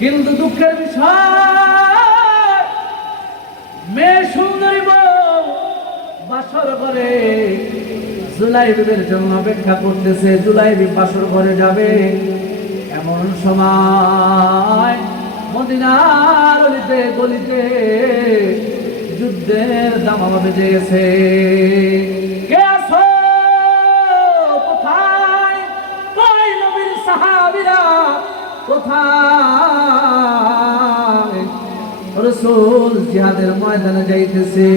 কিন্তু দুঃখের বিষয় মেয়ে সুন্দরী বউ বাসর ঘরে জুলাইবিবের জন্য অপেক্ষা করতেছে। জুলাইবি বাসর ঘরে যাবে, এমন সময় মদিনার অলিতে গলিতে যুদ্ধের দামামা বেজে গেছে। কে আছো কোথায়? কই নবীর সাহাবীরা কোথায়? রাসূল জিহাদের ময়দানে যাইতেছে।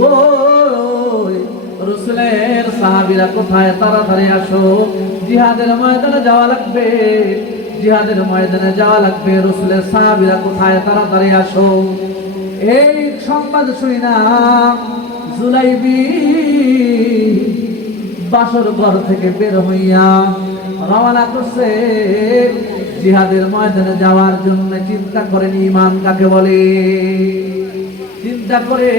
কই রাসূলের সাহাবীরা কোথায়? তাড়াতাড়ি আসো, জিহাদের ময়দানে যাওয়া লাগবে, জিহাদের ময়দানে যাওয়া লাগবে। রাসূলের সাহাবীরা কোথায়? তাড়াতাড়ি আসো। এই সংবাদ শুনি না জুলাইবি বাসর ঘর থেকে বের হইয়া রওনা করছে জিহাদের ময়দানে যাওয়ার জন্য। চিন্তা করেন ঈমান কাকে বলে? চিন্তা করে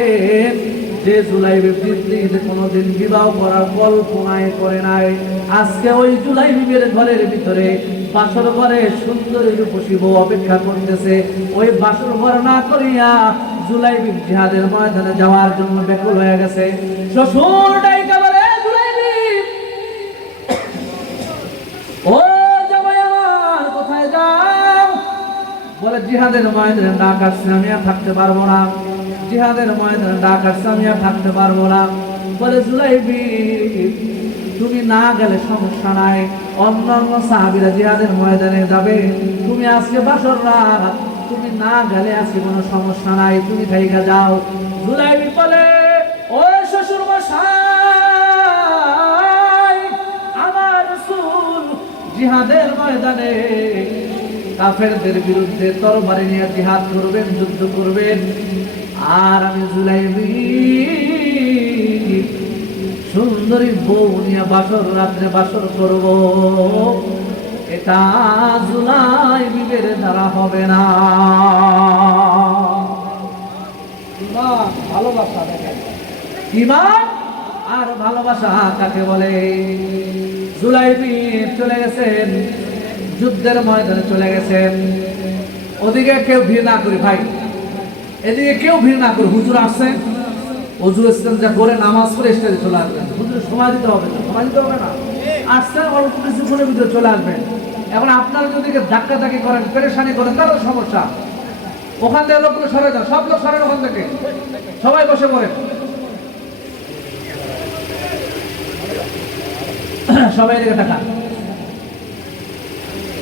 যে জুলাইবি জিন্দেগিতে কোনোদিন বিবাহ করার কল্পনায় করে নাই, আজকে ওই জুলাইবির ঘরের ভিতরে বাসর ঘরে সুন্দরী রূপসী বউ অপেক্ষা করতেছে। ওই বাসর ঘর না করিয়া জুলাইবি জিহাদের ময়দানে যাওয়ার জন্য ব্যাকুল হয়ে গেছে। শ্বশুর ডাইকা বলে, জুলাইবি ও জামাই আমার কোথায় যাও? বলে জিহাদের ময়দানে ডাক আসছে, আমি আর থাকতে পারবো না। জিহাদের ময়দানে ডাক আসছে, আমি আর থাকতে পারবো না। বলে জুলাইবি তুমি না গেলে সমস্যা নাই, অন্য অন্য সাহাবীরা জিহাদের ময়দানে যাবে, তুমি আজকে বাসর রাত, তুমি না গেলে আজকে কোনো সমস্যা নাই, তুমি থাইকা যাও। জুলাইবি বলে, ও শ্বশুর মশাই, আমার রাসূল জিহাদের ময়দানে কাফেরদের বিরুদ্ধে তরবারি নিয়ে জিহাদ করবেন, যুদ্ধ করবেন, আর আমি জুলাইবি সুন্দরী বউ নিয়ে বাসর রাত্রে বাসর করব, এটা জুলাইবির দ্বারা হবে না। ঈমান ভালোবাসা দেখেন, ঈমান আর ভালোবাসা কাকে বলে? জুলাইবি চলে গেছেন যুদ্ধের ময়দানে, চলে গেছেন। ওদিকে কেউ ভিড় না করি ভাই, এদিকে কেউ ভিড় না করে। হুজুর আসছে, হুজুর যা করে নামাজ পড়ে স্টেজে চলে আসবেন। হুজুর সময় দিতে হবে না, সময় দিতে হবে না, আসছেন অল্প কিছুক্ষণের ভিতরে চলে আসবেন। এখন আপনারা যদি ধাক্কা ধাক্কি করেন, পেরেশানি করেন, তাহলে সমস্যা। ওখান থেকে লোকগুলো সরে যান, সব লোক সরেন ওখান থেকে, সবাই বসে পড়েন, সবাই দিকে টাকা।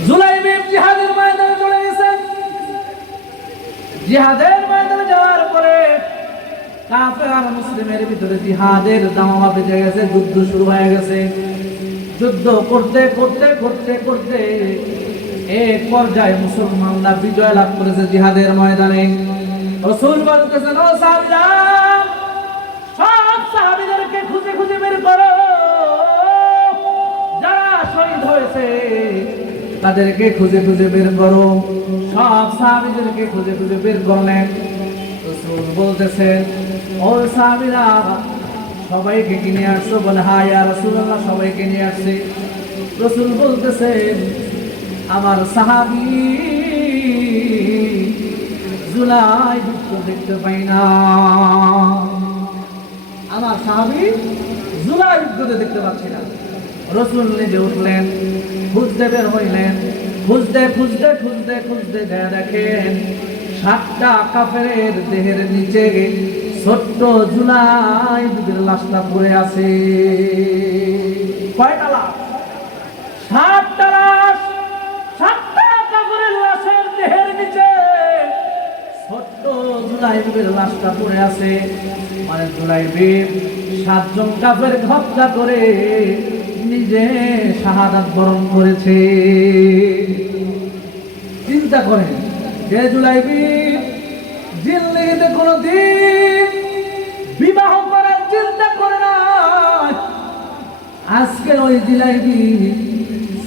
জুলাইবি জিহাদের ময়দানে চলে গেছেন। জিহাদের ময়দানে যাওয়ার পরে কাফের আর মুসলিমের ভিতরে জিহাদের দামামা বেজে গেছে, যুদ্ধ শুরু হয়ে গেছে। যুদ্ধ করতে করতে করতে করতে এক পর্যায়ে মুসলমানরা বিজয় লাভ করেছে জিহাদের ময়দানে। রাসূল বলতেছেন, ও সাহাবীরা, সব সাহাবীদেরকে খুঁজে খুঁজে বের করো, যারা শহীদ হয়েছে তাদেরকে খুঁজে খুঁজে বের করো, সব সাহাবীদেরকে খুঁজে খুঁজে বের করলেন। রাসূল বলতেছেন, ও সাহাবীরা, সবাইকে কিনে আসছো? বলে, হ্যাঁ ইয়া রাসূলুল্লাহ, সবাইকে নিয়ে আসছে। রাসূল বলতেছেন, আমার সাহাবী জুলাইবিকে দেখতে পাই না, আমার সাহাবী জুলাইবিকে দেখতে পাচ্ছি না। রাসূল নিজে উঠলেন, খুঁজতে বের হইলেন, খুঁজতে খুঁজতে খুঁজতে খুঁজতে দেখেন 7টা কাফেরের দেহের নিচে ছোট্ট জুলাইবির লাশটা পড়ে আছে। কয়টা লাশ? 7টা লাশ। 7টা কাফেরের লাশের দেহের নিচে ছোট্ট জুলাইবির লাশটা পড়ে আছে। মানে জুলাইবি 7 জন কাফের হত্যা করে নিজে শাহাদাত বরণ করেছে। চিন্তা করেন, যে জুলাইবি জিন্দেগিতে কোনদিন বিবাহ করার চিন্তা করে না, আজকে ওই জুলাইবি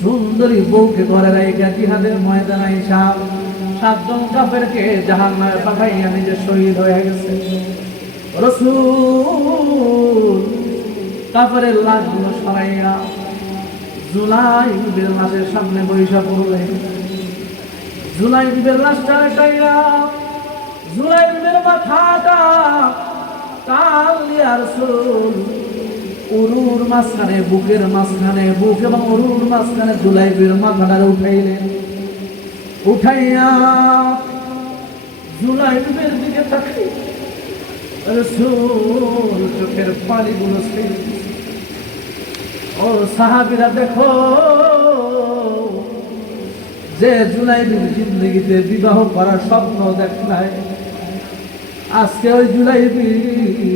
সুন্দরী বউকে ঘরে রাইখা জিহাদের ময়দানে আইসা 7 জন কাফেরকে জাহান্নামে পাঠাইয়া নিজে শহীদ হয়ে গেছে। রাসূল কাফেরের লাশগুলো সরাইয়া জুলাইবির লাশের সামনে বইসা পড়লেন। জুলাই বিবের লাশটা টাইরা জুলাই বিবের মাথাটা টান দিয়া রাসূল উরুর মাঝখানে বুকের মাঝখানে বুক এবং উরুর মাঝখানে জুলাই বিবের মাথাটা উঠাইলেন। উঠাইয়া জুলাই বিবের দিকে তাকাই রাসূল চোখের পানিগুলো ছেড়ে দিয়েছে। ও সাহাবীরা দেখো, যে জুলাই বিবি জিন্দগিতে বিবাহ করার স্বপ্ন দেখলাই, আজকে ওই জুলাই বিবি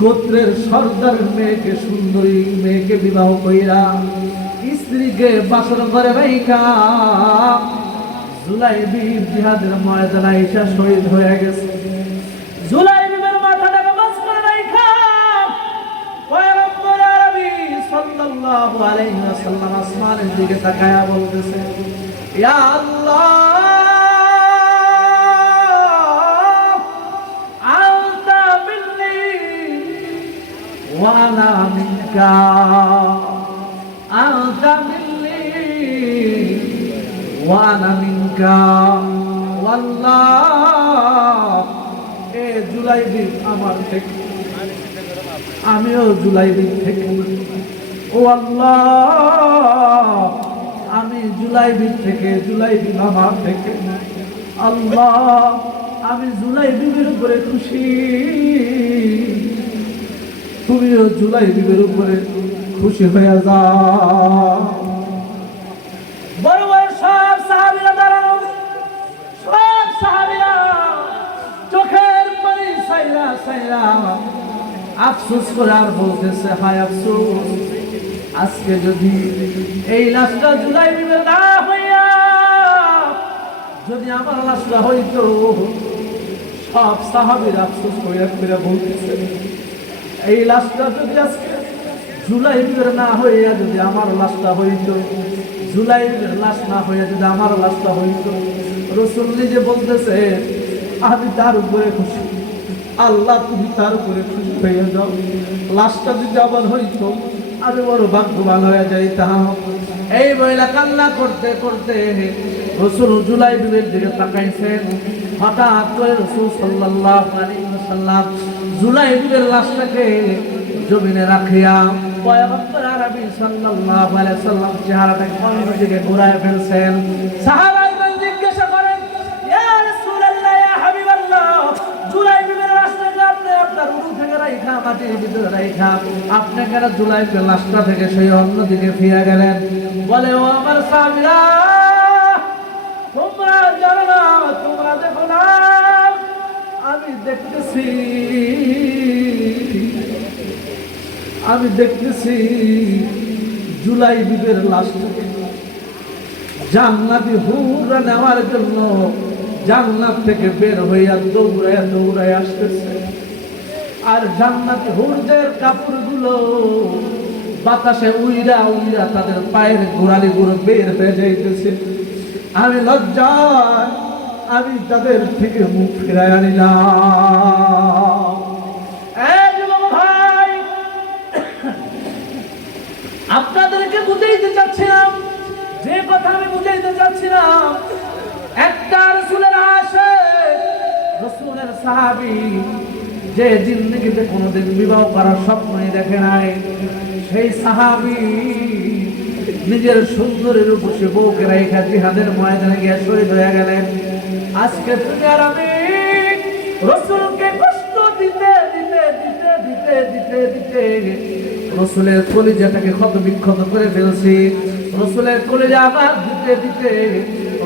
গোত্রের সর্দারের মেয়েকে, সুন্দরী মেয়েকে বিবাহ কইরা স্ত্রীকে বাসর করে রাইখা জুলাই বিবি জিহাদের ময়দানে আইসা শহীদ হয়ে গেছে। জুলাই বিবির মাথাটাকে মাঝখানে রাইখা পয়গম্বর আরবি সাল্লাল্লাহু আলাইহি ওয়াসাল্লাম আসমানের দিকে তাকায়া বলতেছে, ইয়া আল্লাহ আনতা মিন্নি ওয়া আনা মিনকা, আনতা মিন্নি ওয়া আনা মিনকা, ওয়াল্লাহ এ জুলাই বিবি আমার থেকে, আমিও জুলাই বিবি থেকে, ও আল্লাহ আমি জুলাই বিবি থেকে, জুলাই বিবি আমার থেকে, আল্লাহ আমি জুলাই বিবির উপরে খুশি, তুমিও জুলাই বিবির উপরে খুশি হয়ে যাও। বড় বড় সব সাহাবীরা দাঁড়ানো, সব সাহাবীরা চোখের পানি সাইরা সাইরা আফসোস করে আর বলতেছে, হায় আফসোস, আজকে যদি এই লাশটা জুলাই বিবির না হইয়া যদি আমার লাশটা হইতো, সব সাহাবীর আফসোস করে বলতেছে, এই লাশটা যদি আজকে জুলাই বিবির না হইয়া যদি আমার লাশটা হইতো, জুলাই বিবির লাশ না হইয়া যদি আমার লাশটা হইতো, রাসূল নিজে বলতেছে আমি তার উপরে খুশি, আল্লাহ তুমি তার উপরে খুশি হয়ে যাও, লাশটা যদি আবার হইতো আমি বড় ভাগ্যবান হয়ে যাইতাম। এই মহিলা কান্না করতে করতে রাসূল জুলাই বিবির দিকে তাকাইছেন। হঠাৎ করে রাসূল সাল্লাল্লাহু আলাইহি ওয়াসাল্লাম জুলাই বিবির লাশটাকে জমিনে রাখিয়া পয়গম্বর আরবি সাল্লাল্লাহু আলাইহি ওয়াসাল্লাম চেহারাটাকে অন্যদিকে ঘুরায় ফেলছেন। সাহাবারা জিজ্ঞাসা করেন, ইয়া রাসূলুল্লাহ, ইয়া হাবিবাল্লাহ, জুলাই বিবির লাশটাকে আপনি আপনার উরু থেকে রাইখা মাটির ভিতরে রাইখা আপনি কেন জুলাই বিবির লাশটা থেকে সেই অন্যদিকে ফিরে গেলেন? বলে, ও আমার সাহাবীরা, তোমরা জানো না, তোমরা দেখো না, আমি দেখতেছি, আমি দেখতেছি জুলাই বিবির লাশটাকে জান্নাতি হুররা নেওয়ার জন্য জান্নাত থেকে বের হইয়া দৌড়াইয়া দৌড়াইয়া আসতেছে। আর জান্নাতি হুরদের কাপড়গুলো বাতাসে উইরা উইরা তাদের পায়ের গোড়ালি গুলো বের হয়ে যাইতেছে। আমি লজ্জায় আমি তাদের থেকে মুখ ফিরাই আনিলাম। ভাই, আপনাদেরকে বুঝাইতে চাচ্ছিলাম, যে কথা আমি বুঝাইতে চাচ্ছিলাম, একটা রাসূলের আশিক, রাসূলের সাহাবী, যে জিন্দেগিতে কোনোদিন বিবাহ করার স্বপ্নই দেখে নাই, সেই সাহাবী নিজের সুন্দরের উপর সে বউকে রাইখা জিহাদের ময়দানে গিয়ে শহীদ হয়ে গেলেন। আজকে তুমি আর আমি রাসূলকে কষ্ট দিতে দিতে দিতে দিতে দিতে দিতে রাসূলের কলিজাটাকে ক্ষত বিক্ষত করে ফেলছি। রাসূলের কলিজা আঘাত দিতে দিতে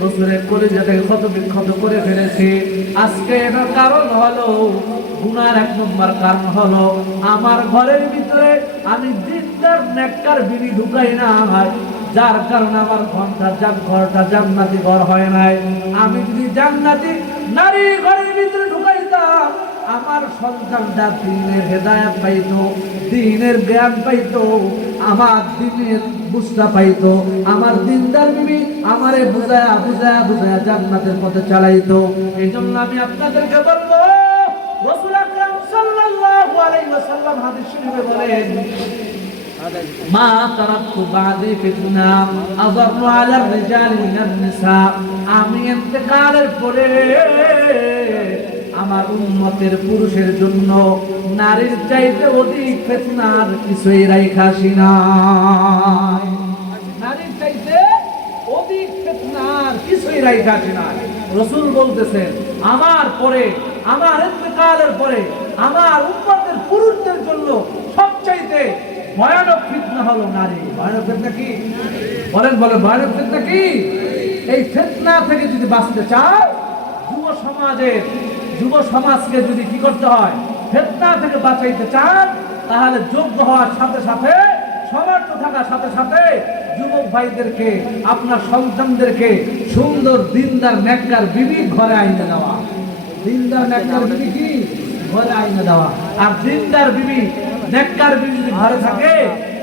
রাসূলের কলিজাটাকে ক্ষত বিক্ষত করে ফেলেছি। আজকে এর কারণ হলো, গুনার এক নম্বর কারণ হলো, আমার ঘরের ভিতরে আমি দিনদার নেককার বিবি ঢুকাই না, যার কারণে আমার ঘরটা জান্নাতি ঘর হয় নাই। আমি যদি জান্নাতি নারী ঘরের ভিতরে ঢুকাইতাম, আমার সন্তানটা দ্বীনের হেদায়েত পাইতো, দ্বীনের জ্ঞান পাইতো, আমার দ্বীনের বুঝতা পাইতো, আমার দিনদার বিবি আমারে বুঝায়া বুঝায়া বুঝায়া জান্নাতের পথে চালাইতো। এই জন্য আমি আপনাদেরকে বলবো, রাসূল আকরাম সাল্লাল্লাহু আলাইহি ওয়াসাল্লাম হাদিস শরীফে বলেন, মা তারাকতু বাদি ফিতনা আযারু আলার রিজালি মিনান নিসা, আমি ইন্তেকালের পরে আমার উম্মতের পুরুষের জন্য নারীর চাইতে অধিক ফিতনার কিছুই রাইখাসি নাই। নারীর চাইতে অধিক ফিতনার কিছুই রাইখাসি নাই। রাসূল বলতেছেন আমার পরে, আমার ইন্তেকালের পরে আমার উম্মতের পুরুষদের জন্য সবচাইতে ভয়ানক ফিতনা হলো নারী। ভয়ানক ফিতনা কি বলেন? বলেন ভয়ানক ফিতনা কি? এই ফিতনা থেকে যদি বাঁচতে চাও, যুব সমাজকে যদি কি করতে হয়, ফিতনা থেকে বাঁচাইতে চান, তাহলে যোগ্য হওয়ার সাথে সাথে, সমর্থ থাকার সাথে সাথে যুবক ভাইদেরকে, আপনার সন্তানদেরকে সুন্দর দিনদার নেককার বিবি ঘরে আইনে দেওয়া। দিনদার নেককার বিবি কি ঘরে আইনে দেওয়া। আর দিনদার বিবি নেককার বিবি যদি ঘরে থাকে,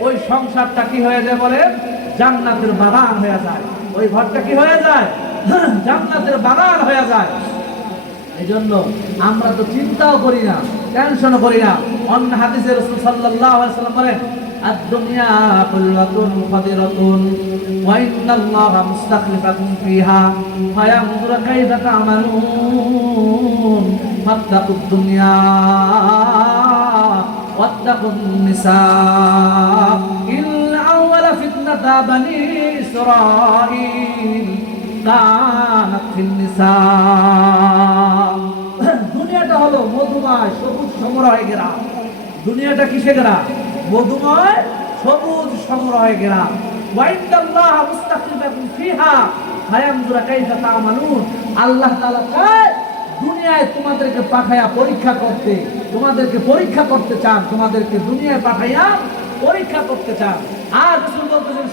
ওই সংসারটা কি হয়ে যায় বলে? জান্নাতের বাগান হয়ে যায়। ওই ঘরটা কি হয়ে যায়? জান্নাতের বাগান হয়ে যায়। এই জন্য আমরা তো চিন্তাও করি না, টেনশনও করি না। অন্য হাদিসে রাসূল সাল্লাল্লাহু আলাইহি ওয়াসাল্লাম বলেন, আদ-দুনিয়া কুল্লাতুন ফাদিরাতুন ওয়া ইন্নাল্লাহা মুস্তাখলিফাকুম ফিহা ফায়ানজুরু কাইফা তা'মালুন ফাত্তাকুদ দুনিয়া ওয়াত্তাকুন নিসা ইল্লা আওয়ালা ফিতনাতা বানি ইসরাঈল কানাত ফিন নিসা। দুনিয়াটা হলো মধুময় সবুজ সমরহে ঘেরা। দুনিয়াটা কিসে ঘেরা? মধুময় সবুজ সমরহে ঘেরা। ওয়া ইন্নাল্লাহা মুস্তাখলিফাকুম ফিহা ফায়ানজুরু কাইফা তা'মালুন। আল্লাহ তাআলা চায় দুনিয়ায় তোমাদেরকে পাঠায়া পরীক্ষা করতে, তোমাদেরকে পরীক্ষা করতে চান, তোমাদেরকে দুনিয়ায় পাঠাইয়া পরীক্ষা করতে চান। আর রাসূল বলতেছেন